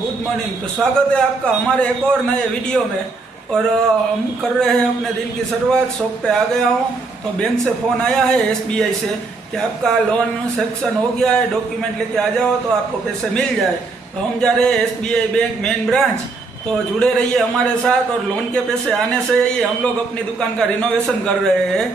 Good morning. तो स्वागत है आपका हमारे एक और नए वीडियो में। और हम कर रहे हैं अपने दिन की शुरुआत। शॉप पे आ गया हूँ तो बैंक से फ़ोन आया है एसबीआई से कि आपका लोन सेक्शन हो गया है, डॉक्यूमेंट लेके आ जाओ तो आपको पैसे मिल जाए। तो हम जा रहे हैं एसबीआई बैंक मेन ब्रांच। तो जुड़े रहिए हमारे साथ। और लोन के पैसे आने से ही हम लोग अपनी दुकान का रिनोवेशन कर रहे हैं,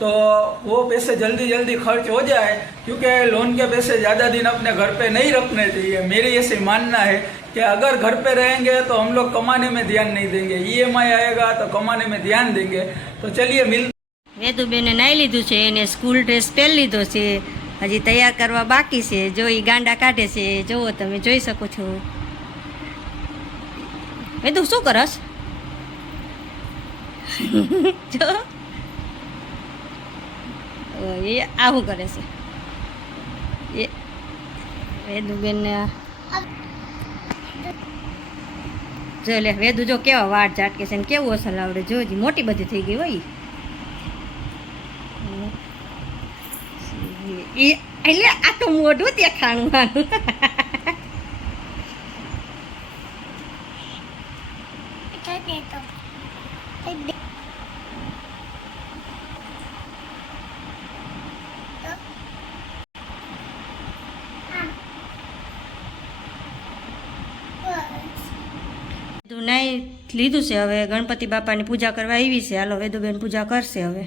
तो वो पैसे जल्दी जल्दी खर्च हो जाए, क्योंकि लोन के पैसे ज़्यादा दिन अपने घर पे नहीं रखने चाहिए। मेरी ऐसी मानना है कि अगर घर पे रहेंगे तो हम लोग कमाने में ध्यान नहीं देंगे, ईएमआई आएगा तो कमाने में ध्यान देंगे। तो चलिए मिल વેદુબેને નાઈ લીધું છે એને સ્કૂલ ડ્રેસ પહેરી લીધો છે, હજી તૈયાર કરવા બાકી છે। જો એ ગાંડા કાઢે છે, જુઓ તમે જોઈ શકો છો। વેદુ શું કરસ? જો એ આવું કરે છે એ વેદુબેન। જો લે વેદુ જો કેવા વાળ ઝાટકે છે ને કેવું અસલ આવડે, જો હજી મોટી બધી થઈ ગઈ હોય એ। એટલે આ તો મોઢું દેખાણું આનું। નાઈ લીધું છે, હવે ગણપતિ બાપાની પૂજા કરવા આવી છે। હાલો વેદુબેન પૂજા કરશે હવે।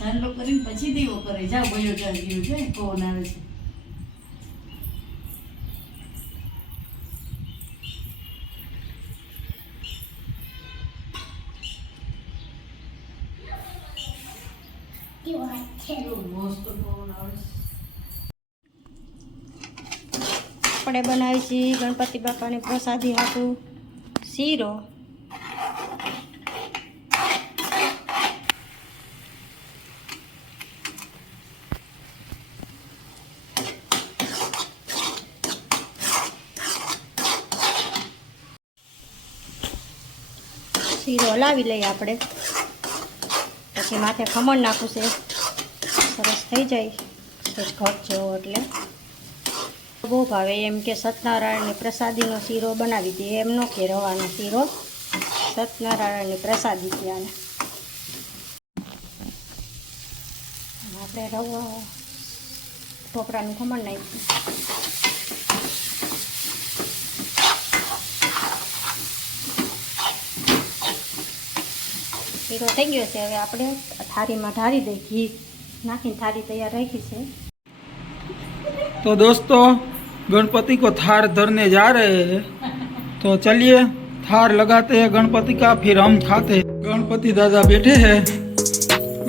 ચાંદલો કરીને પછી દીવો કરે જાવ, ગયો ગયું છે પવન આવે છે। આપણે બનાવી છીએ ગણપતિ બાપાની પ્રસાદી હાટું શીરો। શીરો હલાવી લઈએ આપણે, પછી માથે ખમણ નાખવું છે, સરસ થઈ જાય ઘટ જેવો। એટલે બહુ ભાવે એમ કે સત્યનારાયણની પ્રસાદીનો શીરો બનાવી દઈએ, એમ નો કે રવાનો શીરો, સત્યનારાયણની પ્રસાદી ત્યાં આપણે રવા ઢોકળાનું ખમણ નાખ્યું। શીરો થઈ ગયો છે, હવે આપણે થાળીમાં ઢાળી દઈએ, ઘી નાખીને થાળી તૈયાર રાખી છે। तो दोस्तों गणपति को थार धरने जा रहे हैं, तो चलिए थार लगाते हैं गणपति का, फिर हम खाते हैं। गणपति दादा बैठे हैं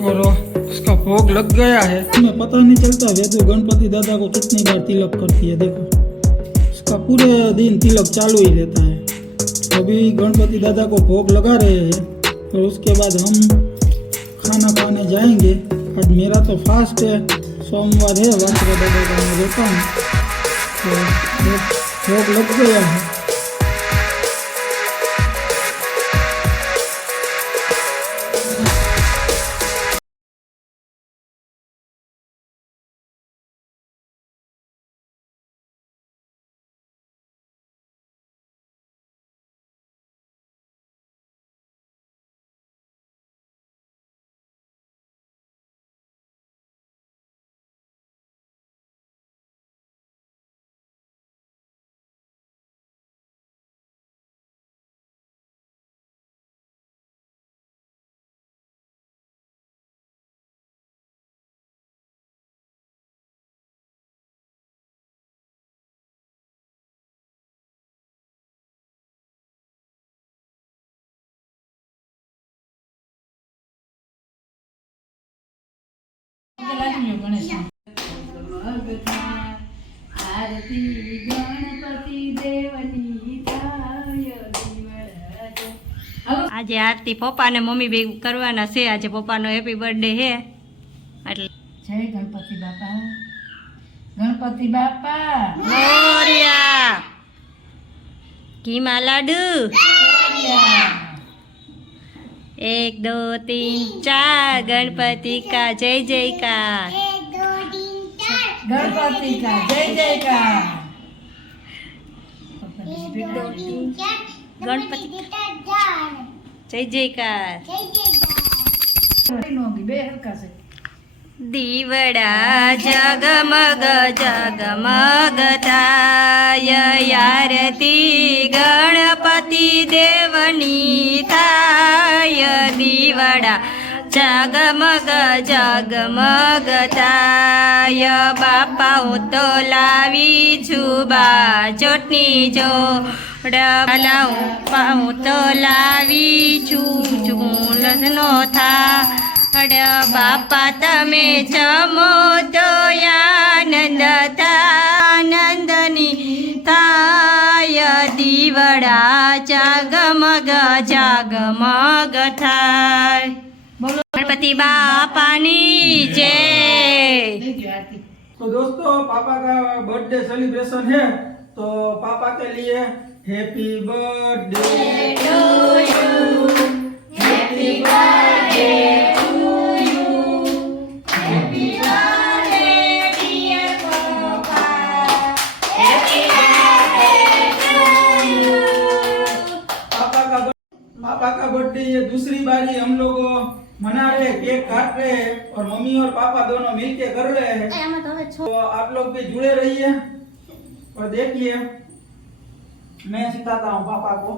और उसका भोग लग गया है। हमें पता नहीं चलता वेदु गणपति दादा को कितनी बार तिलक करती है, देखो उसका पूरे दिन तिलक चालू ही रहता है। अभी गणपति दादा को भोग लगा रहे हैं और उसके बाद हम खाना खाने जाएंगे। आज मेरा तो फास्ट है, सोमवार है, वासुदेव दादा का मैं रहता हूँ, तो भोग लग गया है। આરતી ગણપતિ દેવની થાય દીવડા. આજે આરતી પપ્પા ને મમ્મી બે કરવાના છે. આજે પપ્પાનો હેપી બર્થડે છે એટલે જય ગણપતિ બાપા, ગણપતિ બાપા મોરિયા ઘીમાં લાડુ 1 2 3 4 गणपति का जय जयकार ગણપતિ કા જય જયકાર. गणपति जय जयकार બે હરકા છે. દીવડા જગમગ જગમગ થાય આરતી ગણપતિ દેવની થાય દીવડા જગમગ જગમગ થાય બાપા હું તો લાવી છું બા ચોટની જોડા હું તો લાવી છું ચૂલનો થા બાપા તમે જમો તો આનંદ આનંદની થાય દીવડા જાગમગ જાગમગ થાય. બોલો ગણપતિ બાપાની જય. तो दोस्तों पापा का बर्थडे सेलिब्रेशन है, तो पापा के लिए happy birthday to you, happy birthday to you, happy birthday dear पापा, हैप्पी बर्थडे टू यू. पापा का बर्थडे ये दूसरी बारी हम लोग मना रहे हैं, केक काट रहे हैं और मम्मी और पापा दोनों मिलके कर रहे हैं. तो आप लोग भी जुड़े रहिए और देखिए मैं सिखाता हूँ पापा को.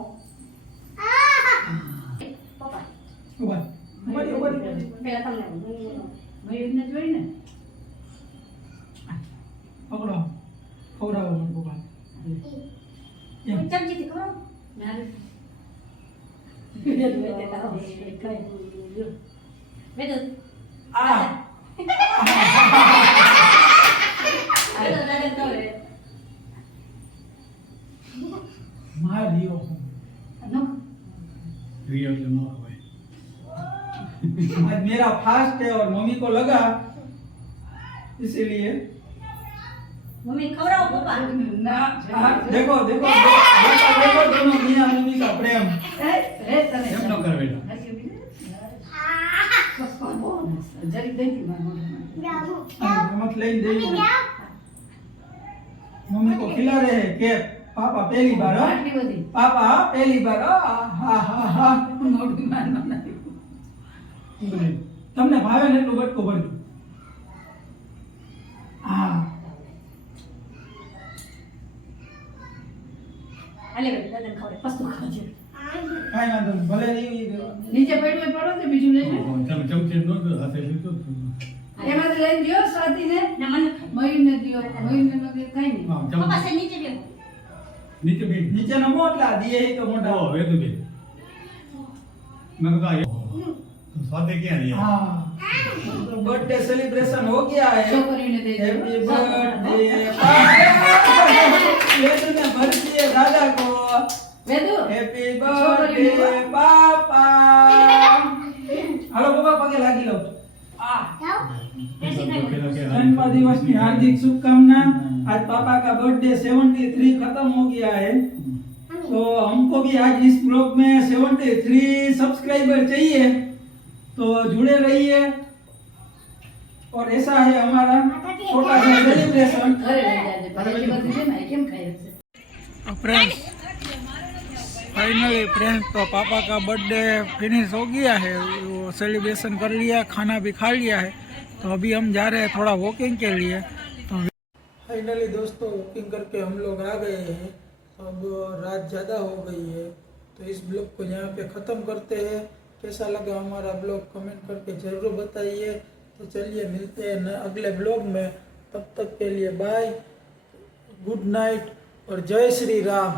મયુરને જોઈને પકડો ખવડાવો પપ્પા. मार दियो आज मेरा फास्ट है और मम्मी को लगा इसीलिए. મમ્મી ખવડાવો પપ્પા. ના देखो देखो देखो देखो दोनों मियां मम्मी का प्रेम. રે તને એમ ન કર બેટા. જરી દેતી માર मत ले दे. मम्मी को खिला रहे हैं केक. पापा पहली बार हाँ? આટલી બધી पापा पहली बार हा हा हा. મોઢું મારવાનું નથી. તમને ભાવે ને એટલું બટકો ભરજો. હા આલે બેટા દાદાને ખવડાવ પસ્તું ખાજો. કાઈ વાંધો નહીં, ભલે નહીં દેવાનું. નીચે પડ્યું હોય પડો તો બીજું લઈ લે. તમે ચમચી નો હાથે લીધો એમાંથી લઈને દ્યો સ્વાતિને, ના મને મયુરને દ્યો. મયુરને ન દે કાંઈ નહીં. પપ્પા સે નીચે બેહો. નીચે બે નીચે નમો એટલા દીએ હી તો મોટા. ઓ વેદુ બે મેં કहा स्वादे क्या नहीं है हाँ तो बर्थडे सेलिब्रेशन हो गया है. છોકરીને દઈ દો. हैप्पी बर्थडे वेदू ने भर दिए दादा को. વેદુ हैप्पी बर्थडे पापा. हेलो पापा पगे लागी लो. जन्म दिवस की हार्दिक शुभकामना. आज पापा का बर्थडे 73 खत्म हो गया है, तो हमको भी आज इस ब्लॉग में 73 सब्सक्राइबर चाहिए, तो जुड़े रहिए. और ऐसा है हमारा छोटा सा सेलिब्रेशन. ઘરે લઈ જાજે. એટલી બધી છે ને એ કેમ ખાઈ શકશે? फ्रेंड्स फाइनली फ्रेंड्स तो पापा का बर्थडे फिनिश हो गया है, वो सेलिब्रेशन कर लिया, खाना भी खा लिया है. तो अभी हम जा रहे हैं थोड़ा वॉकिंग के लिए. तो फाइनली दोस्तों वॉकिंग करके हम लोग आ गए हैं. अब रात ज़्यादा हो गई है, तो इस ब्लॉग को यहाँ पे ख़त्म करते हैं. कैसा लगा हमारा ब्लॉग कमेंट करके ज़रूर बताइए. तो चलिए मिलते हैं अगले ब्लॉग में. तब तक के लिए बाय, गुड नाइट और जय श्री राम.